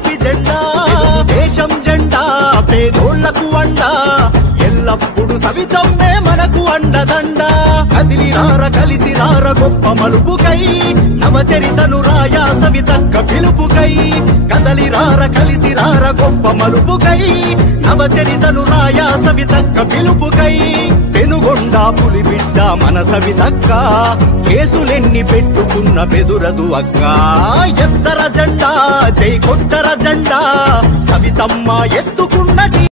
తీపి జెండా దేశం జెండా పేదోళ్లకు అండా ఎల్లప్పుడు సవితమ్మే మనకు అండదండ కదిలిరార కలిసిరార గొప్ప మలుపుకై నవచరితను రాయా సవితక్క పిలుపుకై కదలిరార కలిసిరార గొప్ప మలుపుకై నవచరితను రాయా సవితక్క పిలుపుకై పెనుగొండ పులిబిడ్డ మన సవితక్క కేసులెన్ని పెట్టుకున్న బెదురదు అక్క ఎత్తర జెండా జై కొట్టర జెండా సవితమ్మ ఎత్తుకున్నటి